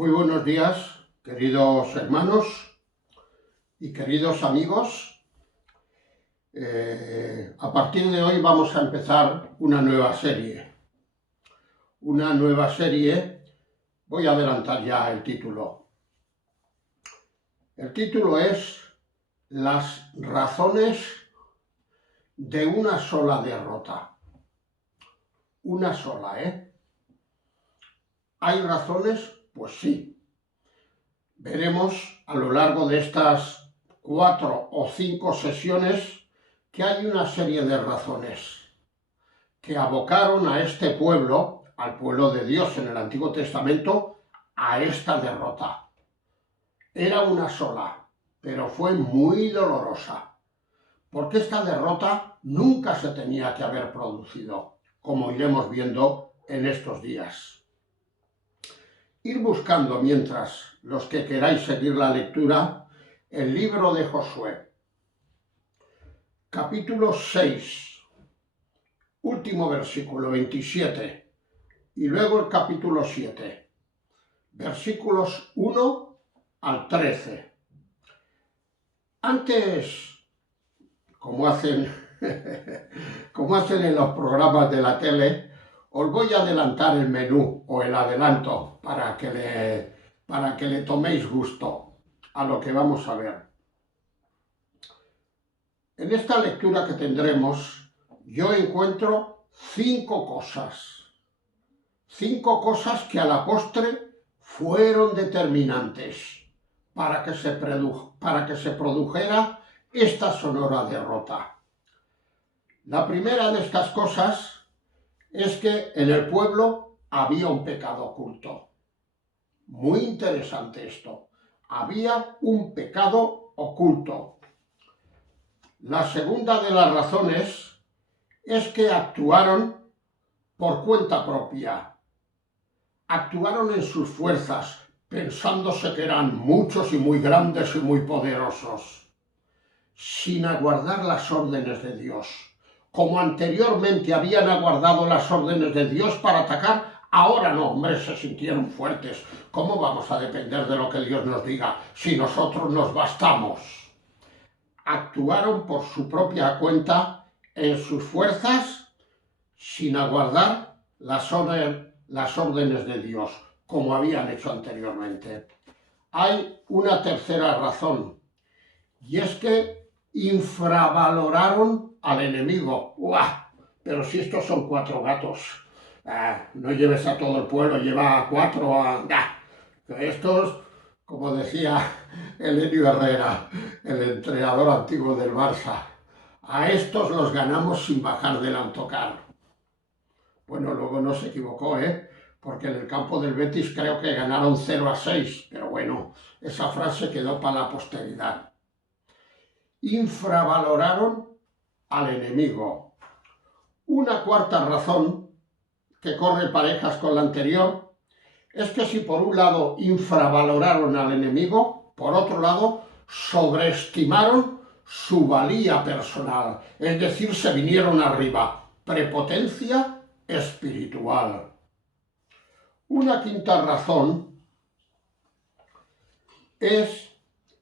Muy buenos días, queridos hermanos y queridos amigos. A partir de hoy vamos a empezar una nueva serie. Voy a adelantar ya el título. El título es Las razones de una sola derrota. Una sola, ¿eh? ¿Hay razones? Pues sí. Veremos a lo largo de estas 4 o 5 sesiones que hay una serie de razones que abocaron a este pueblo, al pueblo de Dios en el Antiguo Testamento, a esta derrota. Era una sola, pero fue muy dolorosa, porque esta derrota nunca se tenía que haber producido, como iremos viendo en estos días. Ir buscando mientras, los que queráis seguir la lectura, el libro de Josué, capítulo 6, último versículo 27, y luego el capítulo 7, versículos 1 al 13. Antes, como hacen en los programas de la tele, os voy a adelantar el menú o el adelanto para que le toméis gusto a lo que vamos a ver. En esta lectura que tendremos, yo encuentro 5 cosas que a la postre fueron determinantes para que se produjera esta sonora derrota. La primera de estas cosas es que en el pueblo había un pecado oculto. Muy interesante esto. Había un pecado oculto. La segunda de las razones es que actuaron por cuenta propia. Actuaron en sus fuerzas, pensándose que eran muchos y muy grandes y muy poderosos, sin aguardar las órdenes de Dios. Como anteriormente habían aguardado las órdenes de Dios para atacar, ahora no, hombre, se sintieron fuertes. ¿Cómo vamos a depender de lo que Dios nos diga si nosotros nos bastamos? Actuaron por su propia cuenta en sus fuerzas sin aguardar las órdenes de Dios, como habían hecho anteriormente. Hay una tercera razón, y es que infravaloraron al enemigo. ¡Uah! Pero si estos son 4 gatos, no lleves a todo el pueblo, lleva a 4. Estos, como decía Elenio Herrera, el entrenador antiguo del Barça, a estos los ganamos sin bajar del autocar. Bueno, luego no se equivocó, porque en el campo del Betis creo que ganaron 0-6, pero bueno, esa frase quedó para la posteridad. Infravaloraron al enemigo. Una cuarta razón, que corre parejas con la anterior, es que si por un lado infravaloraron al enemigo, por otro lado sobreestimaron su valía personal, es decir, se vinieron arriba. Prepotencia espiritual. Una quinta razón es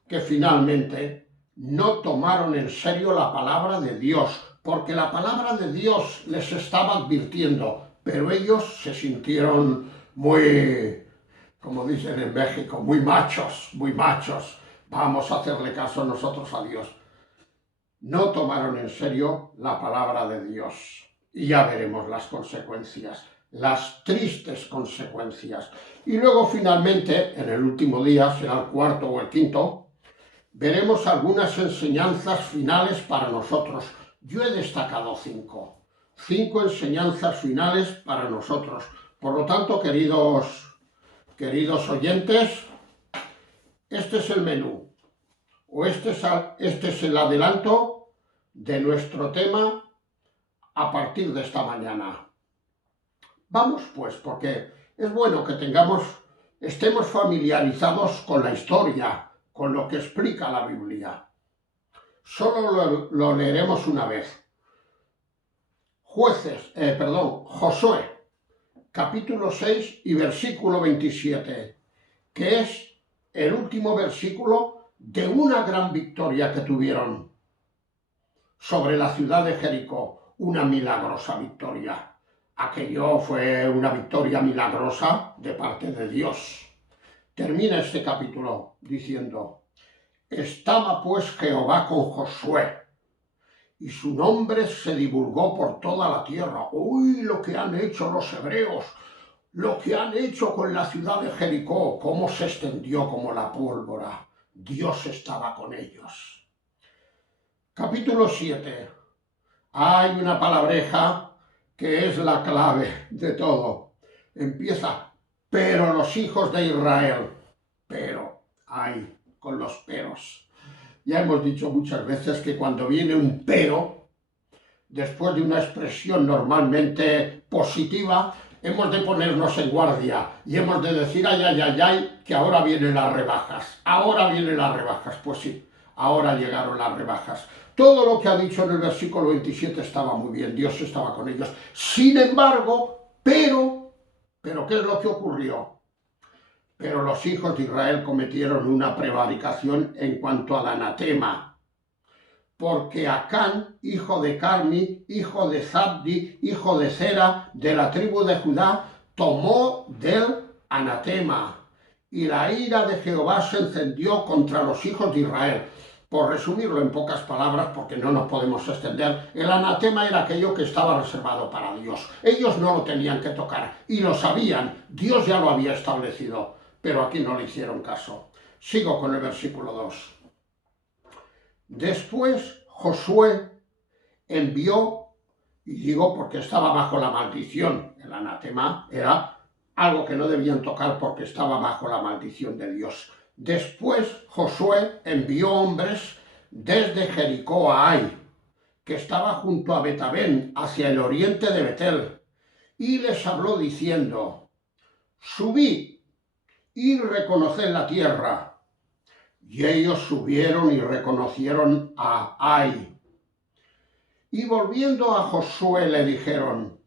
que finalmente no tomaron en serio la palabra de Dios, porque la palabra de Dios les estaba advirtiendo, pero ellos se sintieron muy, como dicen en México, muy machos, vamos a hacerle caso nosotros a Dios. No tomaron en serio la palabra de Dios, y ya veremos las consecuencias, las tristes consecuencias. Y luego finalmente, en el último día, será el cuarto o el quinto, veremos algunas enseñanzas finales para nosotros. Yo he destacado 5 enseñanzas finales para nosotros. Por lo tanto, queridos oyentes, este es el menú, o este es el adelanto de nuestro tema a partir de esta mañana. Vamos pues, porque es bueno que estemos familiarizados con la historia, con lo que explica la Biblia. Solo lo leeremos una vez. Josué, capítulo 6 y versículo 27. que es el último versículo de una gran victoria que tuvieron sobre la ciudad de Jericó, una milagrosa victoria. Aquello fue una victoria milagrosa de parte de Dios. Termina este capítulo diciendo: estaba pues Jehová con Josué, y su nombre se divulgó por toda la tierra. ¡Uy, lo que han hecho los hebreos! Lo que han hecho con la ciudad de Jericó, cómo se extendió como la pólvora. Dios estaba con ellos. Capítulo 7. Hay una palabreja que es la clave de todo. Empieza: pero los hijos de Israel. Pero, ay, con los peros. Ya hemos dicho muchas veces que cuando viene un pero, después de una expresión normalmente positiva, hemos de ponernos en guardia y hemos de decir: ay, ay, ay, ay, que ahora vienen las rebajas. Ahora vienen las rebajas. Pues sí, ahora llegaron las rebajas. Todo lo que ha dicho en el versículo 27 estaba muy bien, Dios estaba con ellos. Sin embargo, pero, ¿qué es lo que ocurrió? Pero los hijos de Israel cometieron una prevaricación en cuanto al anatema, porque Acán, hijo de Carmi, hijo de Zabdi, hijo de Zera, de la tribu de Judá, tomó del anatema, y la ira de Jehová se encendió contra los hijos de Israel. Por resumirlo en pocas palabras, porque no nos podemos extender, el anatema era aquello que estaba reservado para Dios. Ellos no lo tenían que tocar, y lo sabían, Dios ya lo había establecido, pero aquí no le hicieron caso. Sigo con el versículo 2. Después Josué envió, y digo porque estaba bajo la maldición, el anatema era algo que no debían tocar porque estaba bajo la maldición de Dios. Después Josué envió hombres desde Jericó a Ai, que estaba junto a Betabén, hacia el oriente de Betel, y les habló diciendo: subid y reconoced la tierra. Y ellos subieron y reconocieron a Ai. Y volviendo a Josué le dijeron: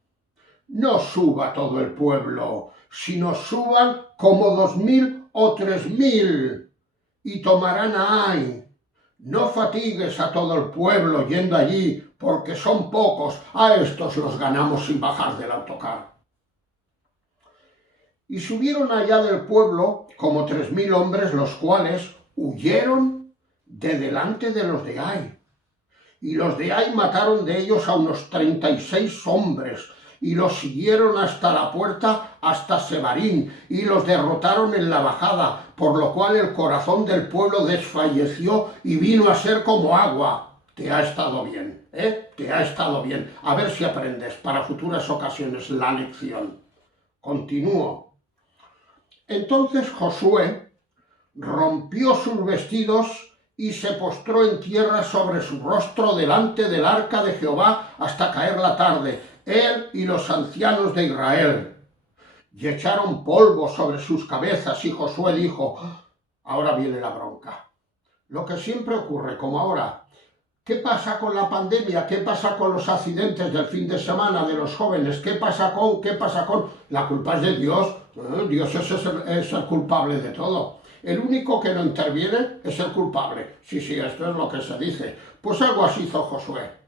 no suba todo el pueblo, sino suban como 2000 o 3000, y tomarán a Ai. No fatigues a todo el pueblo yendo allí, porque son pocos, a estos los ganamos sin bajar del autocar. Y subieron allá del pueblo como 3000 hombres, los cuales huyeron de delante de los de Ai. Y los de Ai mataron de ellos a unos 36 hombres, y los siguieron hasta la puerta, hasta Sebarín, y los derrotaron en la bajada, por lo cual el corazón del pueblo desfalleció y vino a ser como agua. Te ha estado bien, te ha estado bien. A ver si aprendes para futuras ocasiones la lección. Continúo. Entonces Josué rompió sus vestidos y se postró en tierra sobre su rostro delante del arca de Jehová hasta caer la tarde, él y los ancianos de Israel. Y echaron polvo sobre sus cabezas, y Josué dijo: ahora viene la bronca. Lo que siempre ocurre, como ahora. ¿Qué pasa con la pandemia? ¿Qué pasa con los accidentes del fin de semana de los jóvenes? ¿Qué pasa con? La culpa es de Dios. Dios es el culpable de todo. El único que no interviene es el culpable. Sí, esto es lo que se dice. Pues algo así hizo Josué.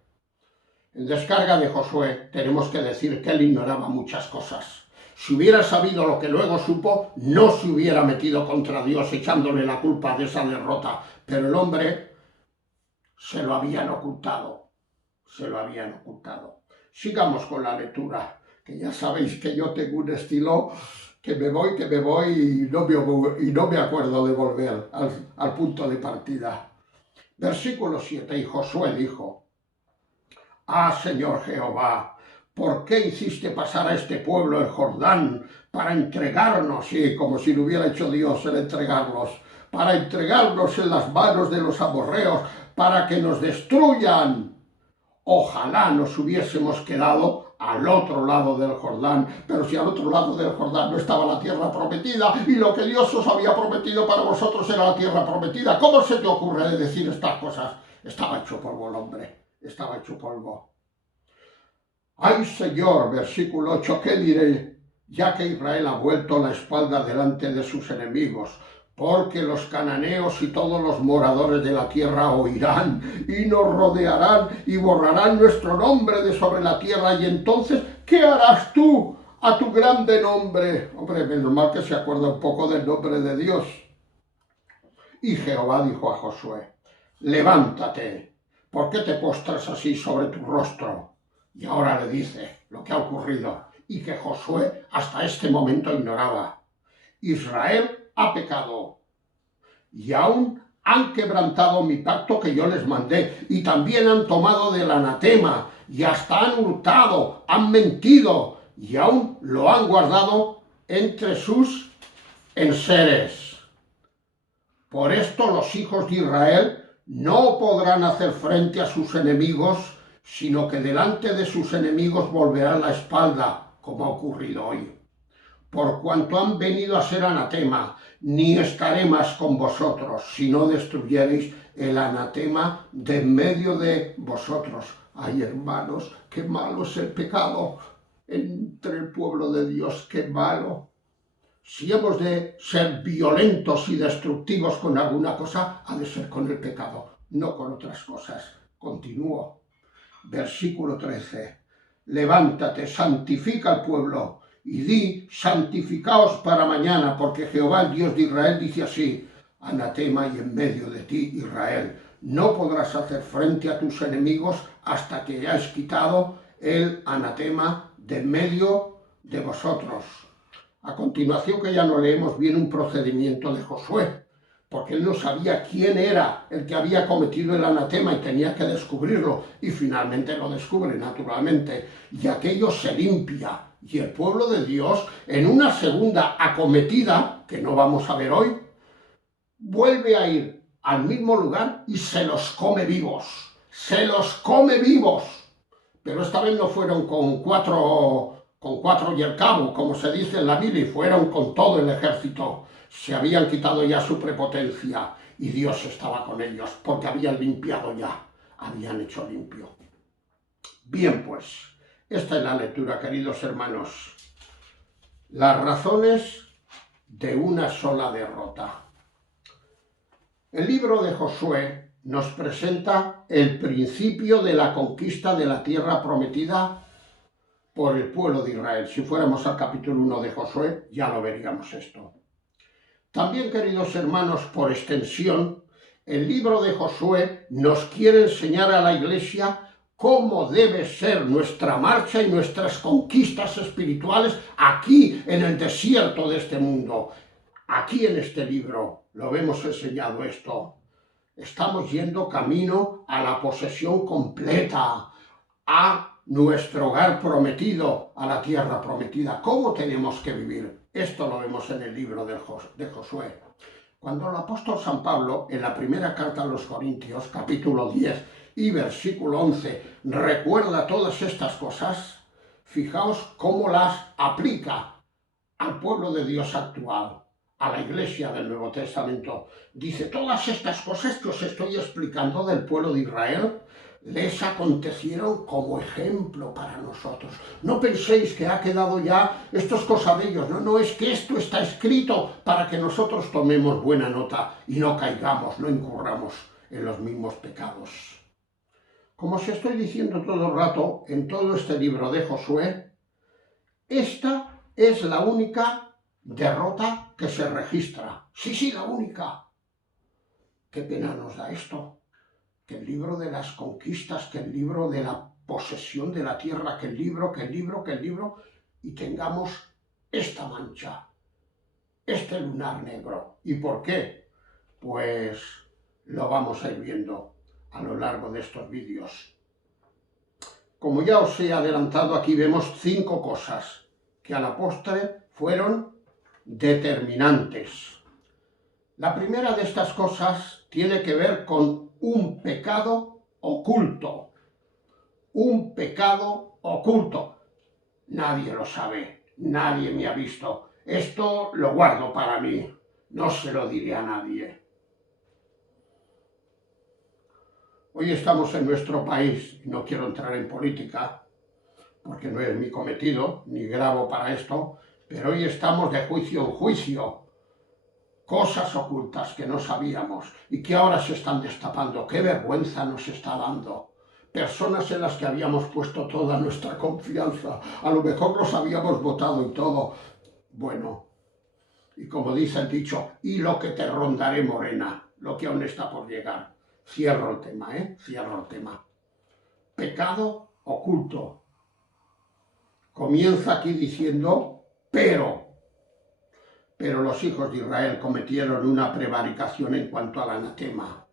En descarga de Josué tenemos que decir que él ignoraba muchas cosas. Si hubiera sabido lo que luego supo, no se hubiera metido contra Dios echándole la culpa de esa derrota. Pero el hombre se lo habían ocultado. Sigamos con la lectura, que ya sabéis que yo tengo un estilo que me voy y no me acuerdo de volver al punto de partida. Versículo 7. Y Josué dijo: Señor Jehová, ¿por qué hiciste pasar a este pueblo el Jordán para entregarnos, y como si lo hubiera hecho Dios el entregarlos, para entregarnos en las manos de los amorreos, para que nos destruyan? Ojalá nos hubiésemos quedado al otro lado del Jordán, pero si al otro lado del Jordán no estaba la tierra prometida, y lo que Dios os había prometido para vosotros era la tierra prometida. ¿Cómo se te ocurre decir estas cosas? Estaba hecho polvo el hombre, estaba hecho polvo. Ay, Señor, versículo 8, ¿qué diré? ya que Israel ha vuelto la espalda delante de sus enemigos, porque los cananeos y todos los moradores de la tierra oirán y nos rodearán y borrarán nuestro nombre de sobre la tierra. Y entonces, ¿qué harás tú a tu grande nombre? Hombre, menos mal que se acuerda un poco del nombre de Dios. Y Jehová dijo a Josué: levántate, ¿por qué te postras así sobre tu rostro? Y ahora le dice lo que ha ocurrido y que Josué hasta este momento ignoraba. Israel ha pecado y aún han quebrantado mi pacto que yo les mandé, y también han tomado del anatema y hasta han hurtado, han mentido y aún lo han guardado entre sus enseres. Por esto los hijos de Israel no podrán hacer frente a sus enemigos, sino que delante de sus enemigos volverán la espalda, como ha ocurrido hoy. Por cuanto han venido a ser anatema, ni estaré más con vosotros, si no destruyereis el anatema de en medio de vosotros. Ay, hermanos, qué malo es el pecado entre el pueblo de Dios, qué malo. Si hemos de ser violentos y destructivos con alguna cosa, ha de ser con el pecado, no con otras cosas. Continúo. Versículo 13. Levántate, santifica al pueblo, y di: santificaos para mañana, porque Jehová, el Dios de Israel, dice así: anatema y en medio de ti, Israel. No podrás hacer frente a tus enemigos hasta que hayas quitado el anatema de en medio de vosotros. A continuación, que ya no leemos bien, un procedimiento de Josué, porque él no sabía quién era el que había cometido el anatema y tenía que descubrirlo, y finalmente lo descubre, naturalmente, y aquello se limpia, y el pueblo de Dios, en una segunda acometida, que no vamos a ver hoy, vuelve a ir al mismo lugar y se los come vivos, pero esta vez no fueron con cuatro y el cabo, como se dice en la Biblia, y fueron con todo el ejército. Se habían quitado ya su prepotencia y Dios estaba con ellos, porque habían limpiado ya, habían hecho limpio. Bien, pues, esta es la lectura, queridos hermanos. Las razones de una sola derrota. El libro de Josué nos presenta el principio de la conquista de la tierra prometida por el pueblo de Israel. Si fuéramos al capítulo 1 de Josué, ya lo veríamos esto. También, queridos hermanos, por extensión, el libro de Josué nos quiere enseñar a la Iglesia cómo debe ser nuestra marcha y nuestras conquistas espirituales aquí en el desierto de este mundo. Aquí en este libro lo vemos enseñado esto. Estamos yendo camino a la posesión completa, a nuestro hogar prometido, a la tierra prometida. ¿Cómo tenemos que vivir? Esto lo vemos en el libro de Josué. Cuando el apóstol San Pablo, en la primera carta a los Corintios, capítulo 10 y versículo 11, recuerda todas estas cosas, fijaos cómo las aplica al pueblo de Dios actual, a la iglesia del Nuevo Testamento. Dice: todas estas cosas que os estoy explicando del pueblo de Israel les acontecieron como ejemplo para nosotros. No penséis que ha quedado ya, esto es cosa de ellos. No, es que esto está escrito para que nosotros tomemos buena nota y no caigamos, no incurramos en los mismos pecados. Como os estoy diciendo todo el rato, en todo este libro de Josué, esta es la única derrota que se registra. Sí, la única. Qué pena nos da esto. Que el libro de las conquistas, que el libro de la posesión de la tierra, que el libro, y tengamos esta mancha, este lunar negro. ¿Y por qué? Pues lo vamos a ir viendo a lo largo de estos vídeos. Como ya os he adelantado, aquí vemos 5 cosas que a la postre fueron determinantes. La primera de estas cosas tiene que ver con un pecado oculto. Un pecado oculto. Nadie lo sabe, nadie me ha visto. Esto lo guardo para mí, no se lo diré a nadie. Hoy estamos en nuestro país, y no quiero entrar en política, porque no es mi cometido, ni grabo para esto. pero hoy estamos de juicio en juicio. Cosas ocultas que no sabíamos y que ahora se están destapando. ¡Qué vergüenza nos está dando! Personas en las que habíamos puesto toda nuestra confianza. A lo mejor los habíamos votado y todo. Bueno, y como dice el dicho, y lo que te rondaré, morena, lo que aún está por llegar. Cierro el tema, Cierro el tema. Pecado oculto. Comienza aquí diciendo, pero los hijos de Israel cometieron una prevaricación en cuanto al anatema.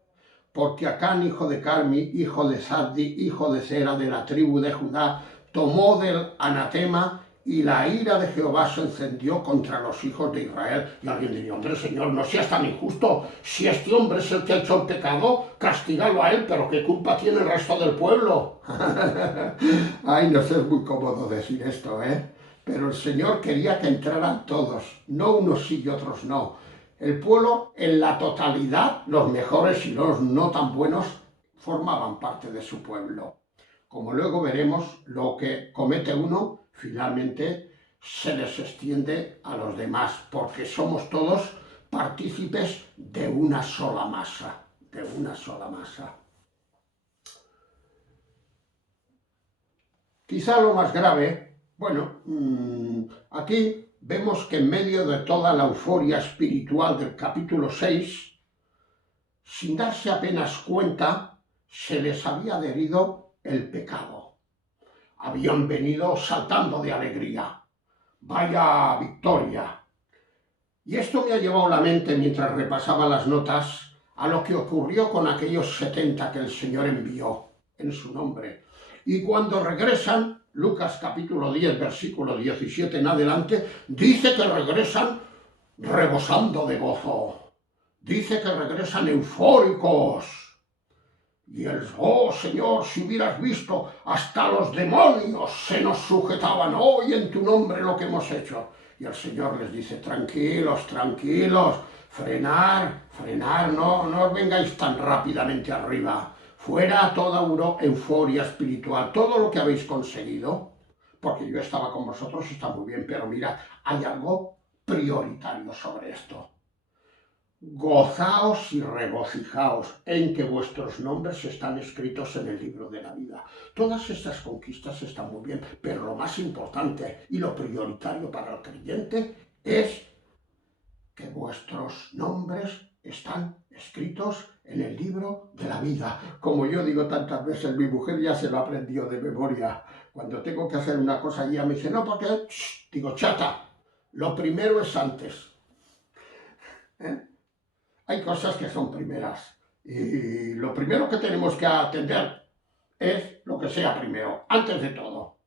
Porque Acán, hijo de Carmi, hijo de Zabdi, hijo de Zera, de la tribu de Judá, tomó del anatema y la ira de Jehová se encendió contra los hijos de Israel. Y alguien diría, hombre, Señor, no seas tan injusto. Si este hombre es el que ha hecho el pecado, castígalo a él, pero ¿qué culpa tiene el resto del pueblo? Ay, no sé, es muy cómodo decir esto, Pero el Señor quería que entraran todos, no unos sí y otros no. El pueblo, en la totalidad, los mejores y los no tan buenos, formaban parte de su pueblo. Como luego veremos, lo que comete uno, finalmente se les extiende a los demás, porque somos todos partícipes de una sola masa, de una sola masa. Quizá lo más grave, bueno, aquí vemos que en medio de toda la euforia espiritual del capítulo 6, sin darse apenas cuenta, se les había adherido el pecado. Habían venido saltando de alegría. ¡Vaya victoria! Y esto me ha llevado a la mente, mientras repasaba las notas, a lo que ocurrió con aquellos 70 que el Señor envió en su nombre. Y cuando regresan, Lucas capítulo 10, versículo 17 en adelante, dice que regresan rebosando de gozo. Dice que regresan eufóricos. Y él, oh Señor, si hubieras visto, hasta los demonios se nos sujetaban hoy en tu nombre lo que hemos hecho. Y el Señor les dice, tranquilos, tranquilos, frenar, no os vengáis tan rápidamente arriba. Fuera toda euforia espiritual, todo lo que habéis conseguido, porque yo estaba con vosotros, está muy bien, pero mira, hay algo prioritario sobre esto. Gozaos y regocijaos en que vuestros nombres están escritos en el libro de la vida. Todas estas conquistas están muy bien, pero lo más importante y lo prioritario para el creyente es que vuestros nombres están escritos en el libro de la vida. Como yo digo tantas veces, mi mujer ya se lo aprendió de memoria. Cuando tengo que hacer una cosa, ella me dice, no, porque, digo, chata, lo primero es antes. Hay cosas que son primeras. Y lo primero que tenemos que atender es lo que sea primero, antes de todo.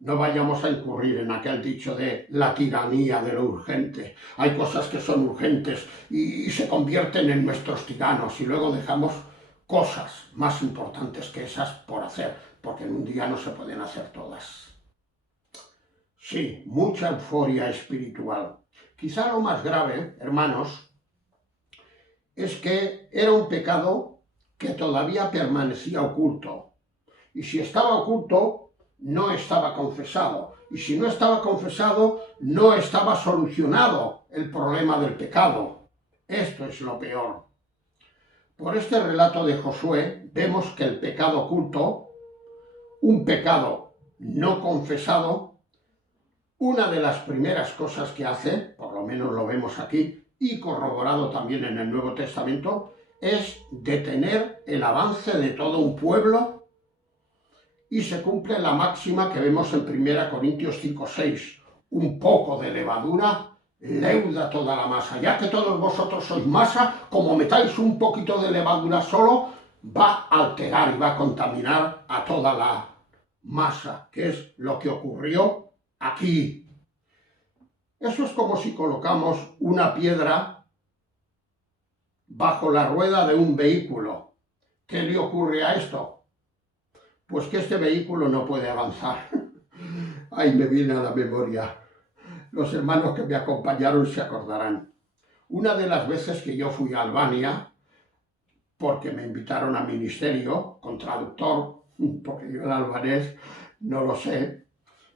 No vayamos a incurrir en aquel dicho de la tiranía de lo urgente. Hay cosas que son urgentes y se convierten en nuestros tiranos y luego dejamos cosas más importantes que esas por hacer, porque en un día no se pueden hacer todas. Sí, mucha euforia espiritual. Quizá lo más grave, hermanos, es que era un pecado que todavía permanecía oculto. Y si estaba oculto, no estaba confesado. Y si no estaba confesado, no estaba solucionado el problema del pecado. Esto es lo peor. Por este relato de Josué, vemos que el pecado oculto, un pecado no confesado, una de las primeras cosas que hace, por lo menos lo vemos aquí, y corroborado también en el Nuevo Testamento, es detener el avance de todo un pueblo y se cumple la máxima que vemos en 1 Corintios 5:6. Un poco de levadura leuda toda la masa. Ya que todos vosotros sois masa, como metáis un poquito de levadura solo, va a alterar y va a contaminar a toda la masa, que es lo que ocurrió aquí. Eso es como si colocamos una piedra bajo la rueda de un vehículo. ¿Qué le ocurre a esto? Pues que este vehículo no puede avanzar. Ay, me viene a la memoria. Los hermanos que me acompañaron se acordarán. Una de las veces que yo fui a Albania, porque me invitaron a ministerio con traductor, porque yo el albanés no lo sé,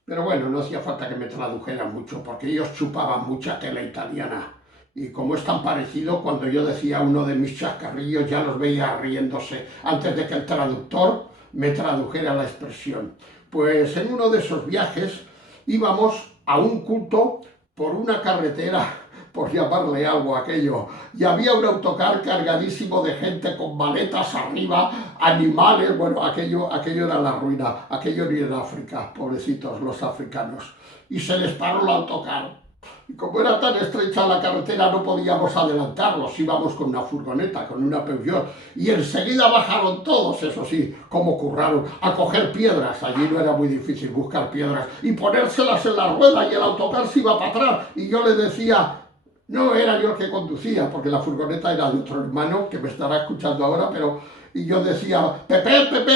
Pero bueno, no hacía falta que me tradujeran mucho, porque ellos chupaban mucha tela italiana. Y como es tan parecido, cuando yo decía uno de mis chascarrillos, ya los veía riéndose, antes de que el traductor me tradujera la expresión. Pues en uno de esos viajes íbamos a un culto por una carretera, por llamarle algo a aquello, y había un autocar cargadísimo de gente con maletas arriba, animales, bueno, aquello era la ruina, aquello ni en África, pobrecitos los africanos, y se les paró el autocar. Y como era tan estrecha la carretera no podíamos adelantarlos, íbamos con una furgoneta, con una Peugeot, y enseguida bajaron todos, eso sí, como curraron, a coger piedras, allí no era muy difícil buscar piedras, y ponérselas en la rueda, y el autocar se iba para atrás, y yo le decía, no era yo el que conducía, porque la furgoneta era de otro hermano, que me estará escuchando ahora, pero, y yo decía, Pepe, Pepe,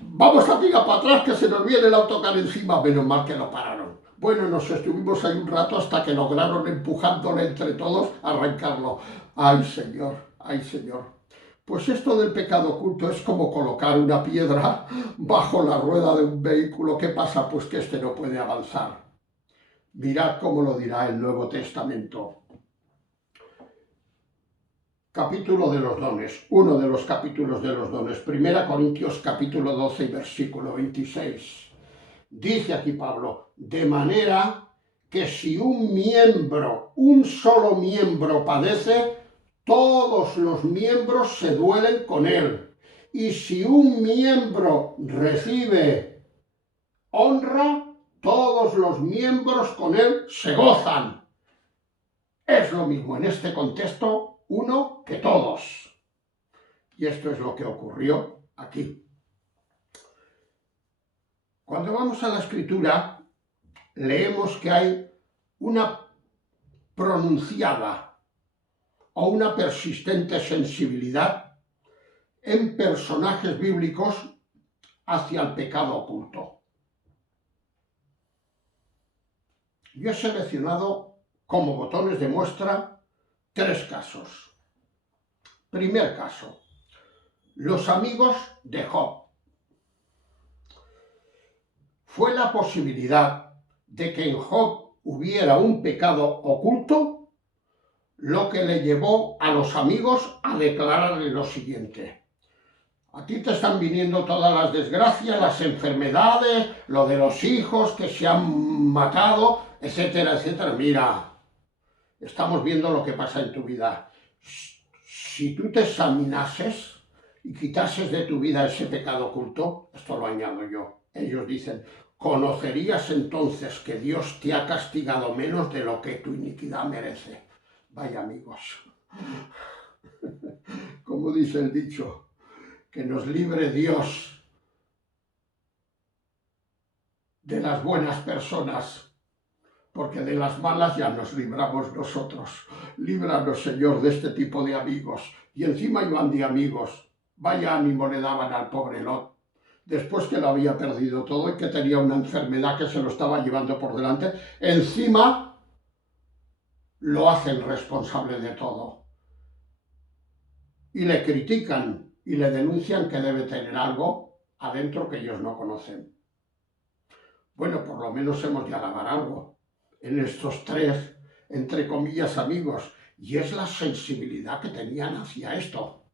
vamos a tirar para atrás, que se nos viene el autocar encima, menos mal que lo pararon. Bueno, nos estuvimos ahí un rato hasta que lograron, empujándole entre todos, arrancarlo. ¡Ay, Señor! ¡Ay, Señor! Pues esto del pecado oculto es como colocar una piedra bajo la rueda de un vehículo. ¿Qué pasa? Pues que este no puede avanzar. Mirad cómo lo dirá el Nuevo Testamento. Capítulo de los dones, uno de los capítulos de los dones, 1 Corintios capítulo 12 y versículo 26. Dice aquí Pablo, de manera que si un solo miembro padece, todos los miembros se duelen con él. Y si un miembro recibe honra, todos los miembros con él se gozan. Es lo mismo en este contexto uno que todos. Y esto es lo que ocurrió aquí. Cuando vamos a la Escritura, leemos que hay una pronunciada o una persistente sensibilidad en personajes bíblicos hacia el pecado oculto. Yo he seleccionado como botones de muestra 3 casos. Primer caso, los amigos de Job. Fue la posibilidad de que en Job hubiera un pecado oculto lo que le llevó a los amigos a declararle lo siguiente. A ti te están viniendo todas las desgracias, las enfermedades, lo de los hijos que se han matado, etcétera, etcétera. Mira, estamos viendo lo que pasa en tu vida. Si tú te examinases y quitases de tu vida ese pecado oculto, esto lo añado yo, ellos dicen, conocerías entonces que Dios te ha castigado menos de lo que tu iniquidad merece. Vaya amigos, como dice el dicho, que nos libre Dios de las buenas personas, porque de las malas ya nos libramos nosotros. Líbranos, Señor, de este tipo de amigos. Y encima iban de amigos. Vaya ánimo le daban al pobre Lot, después que lo había perdido todo y que tenía una enfermedad que se lo estaba llevando por delante. Encima lo hacen responsable de todo. Y le critican y le denuncian que debe tener algo adentro que ellos no conocen. Bueno, por lo menos hemos de alabar algo en estos 3, entre comillas, amigos, y es la sensibilidad que tenían hacia esto.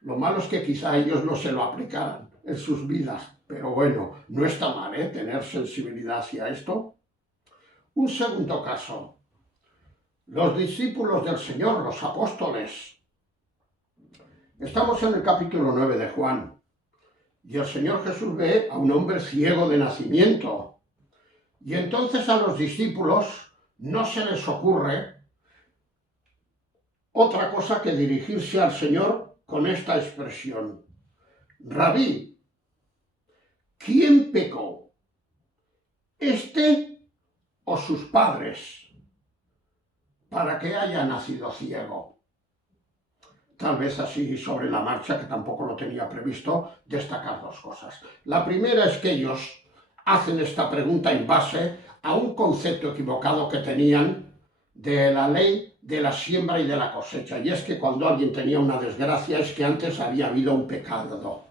Lo malo es que quizá ellos no se lo aplicaran en sus vidas, pero bueno, no está mal, tener sensibilidad hacia esto. Un segundo caso, los discípulos del Señor, los apóstoles. Estamos en el capítulo 9 de Juan, y el Señor Jesús ve a un hombre ciego de nacimiento, y entonces a los discípulos no se les ocurre otra cosa que dirigirse al Señor con esta expresión: Rabí, ¿quién pecó? ¿Este o sus padres para que haya nacido ciego? Tal vez así sobre la marcha, que tampoco lo tenía previsto, destacar 2 cosas. La primera es que ellos hacen esta pregunta en base a un concepto equivocado que tenían de la ley de la siembra y de la cosecha. Y es que cuando alguien tenía una desgracia es que antes había habido un pecado.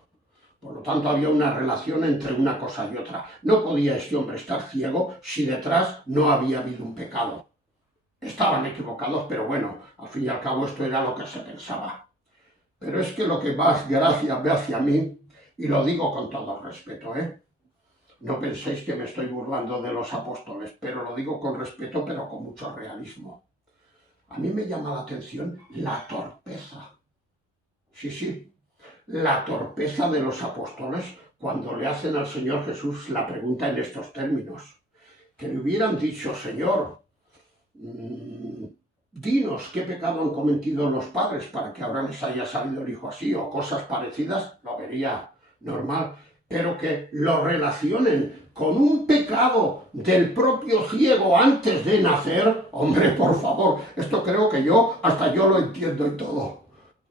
Por lo tanto, había una relación entre una cosa y otra. No podía este hombre estar ciego si detrás no había habido un pecado. Estaban equivocados, pero bueno, al fin y al cabo esto era lo que se pensaba. Pero es que lo que más gracia ve hacia mí, y lo digo con todo respeto, no penséis que me estoy burlando de los apóstoles, pero lo digo con respeto, pero con mucho realismo. A mí me llama la atención la torpeza. Sí, la torpeza de los apóstoles cuando le hacen al Señor Jesús la pregunta en estos términos. Que le hubieran dicho, Señor, dinos qué pecado han cometido los padres para que ahora les haya salido el hijo así, o cosas parecidas, lo vería normal, pero que lo relacionen con un pecado del propio ciego antes de nacer, hombre, por favor, esto creo que hasta yo lo entiendo y todo.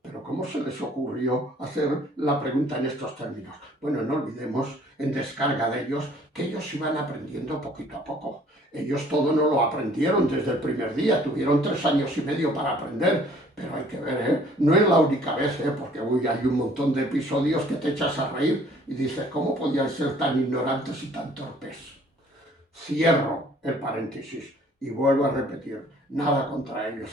Pero ¿cómo se les ocurrió hacer la pregunta en estos términos? Bueno, no olvidemos, en descarga de ellos, que ellos iban aprendiendo poquito a poco. Ellos todo no lo aprendieron desde el primer día, tuvieron 3 años y medio para aprender, pero hay que ver, no es la única vez, porque hay un montón de episodios que te echas a reír y dices, ¿cómo podían ser tan ignorantes y tan torpes? Cierro el paréntesis y vuelvo a repetir, nada contra ellos,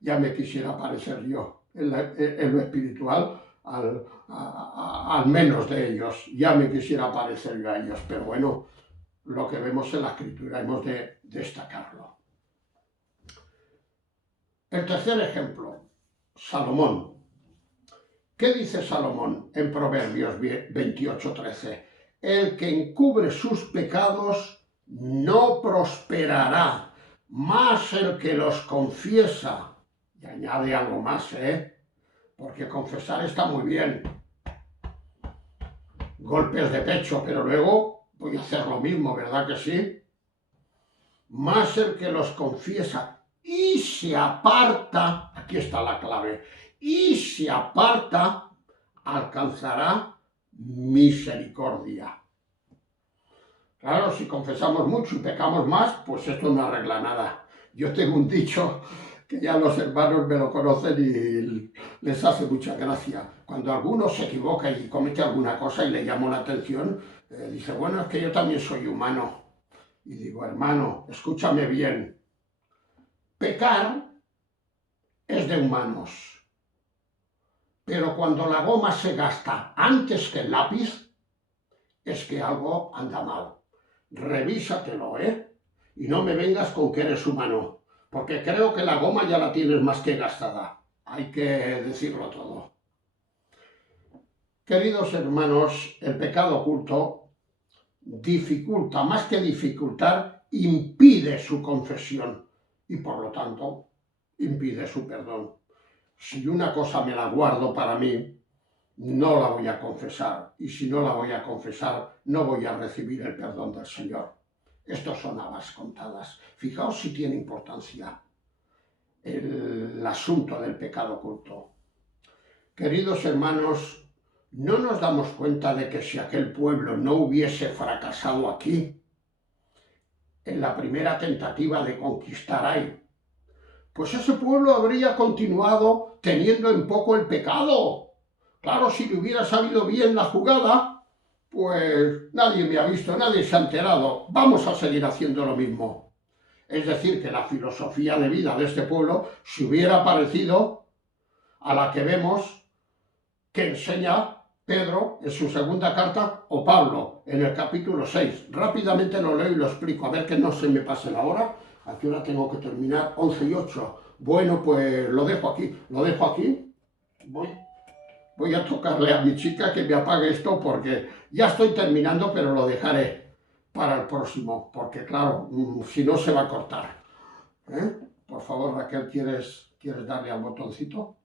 ya me quisiera parecer yo en lo espiritual, al menos de ellos, ya me quisiera parecer yo a ellos, pero bueno, lo que vemos en la Escritura hemos de destacarlo. El tercer ejemplo, Salomón. ¿Qué dice Salomón en Proverbios 28:13? El que encubre sus pecados no prosperará, mas el que los confiesa. Y añade algo más, porque confesar está muy bien. Golpes de pecho, pero luego voy a hacer lo mismo, ¿verdad que sí? Más el que los confiesa y se aparta, aquí está la clave, y se aparta, alcanzará misericordia. Claro, si confesamos mucho y pecamos más, pues esto no arregla nada. Yo tengo un dicho que ya los hermanos me lo conocen y les hace mucha gracia. Cuando alguno se equivoca y comete alguna cosa y le llamo la atención, dice, bueno, es que yo también soy humano. Y digo, hermano, escúchame bien, pecar es de humanos, pero cuando la goma se gasta antes que el lápiz, es que algo anda mal. Revísatelo, y no me vengas con que eres humano, porque creo que la goma ya la tienes más que gastada. Hay que decirlo todo. Queridos hermanos, el pecado oculto dificulta, más que dificultar, impide su confesión y por lo tanto impide su perdón. Si una cosa me la guardo para mí, no la voy a confesar, y si no la voy a confesar, no voy a recibir el perdón del Señor. Estos son habas contadas. Fijaos si tiene importancia el asunto del pecado oculto. Queridos hermanos, ¿no nos damos cuenta de que si aquel pueblo no hubiese fracasado aquí, en la primera tentativa de conquistar Ai, pues ese pueblo habría continuado teniendo en poco el pecado? Claro, si le hubiera sabido bien la jugada, pues nadie me ha visto, nadie se ha enterado, vamos a seguir haciendo lo mismo. Es decir, que la filosofía de vida de este pueblo se hubiera parecido a la que vemos que enseña Pedro en su segunda carta o Pablo en el capítulo 6. Rápidamente lo leo y lo explico, a ver que no se me pase la hora. ¿A qué hora tengo que terminar? 11:08. Bueno, pues lo dejo aquí. Voy a tocarle a mi chica que me apague esto porque ya estoy terminando, pero lo dejaré para el próximo, porque claro, si no se va a cortar. Por favor, Raquel, ¿quieres darle al botoncito?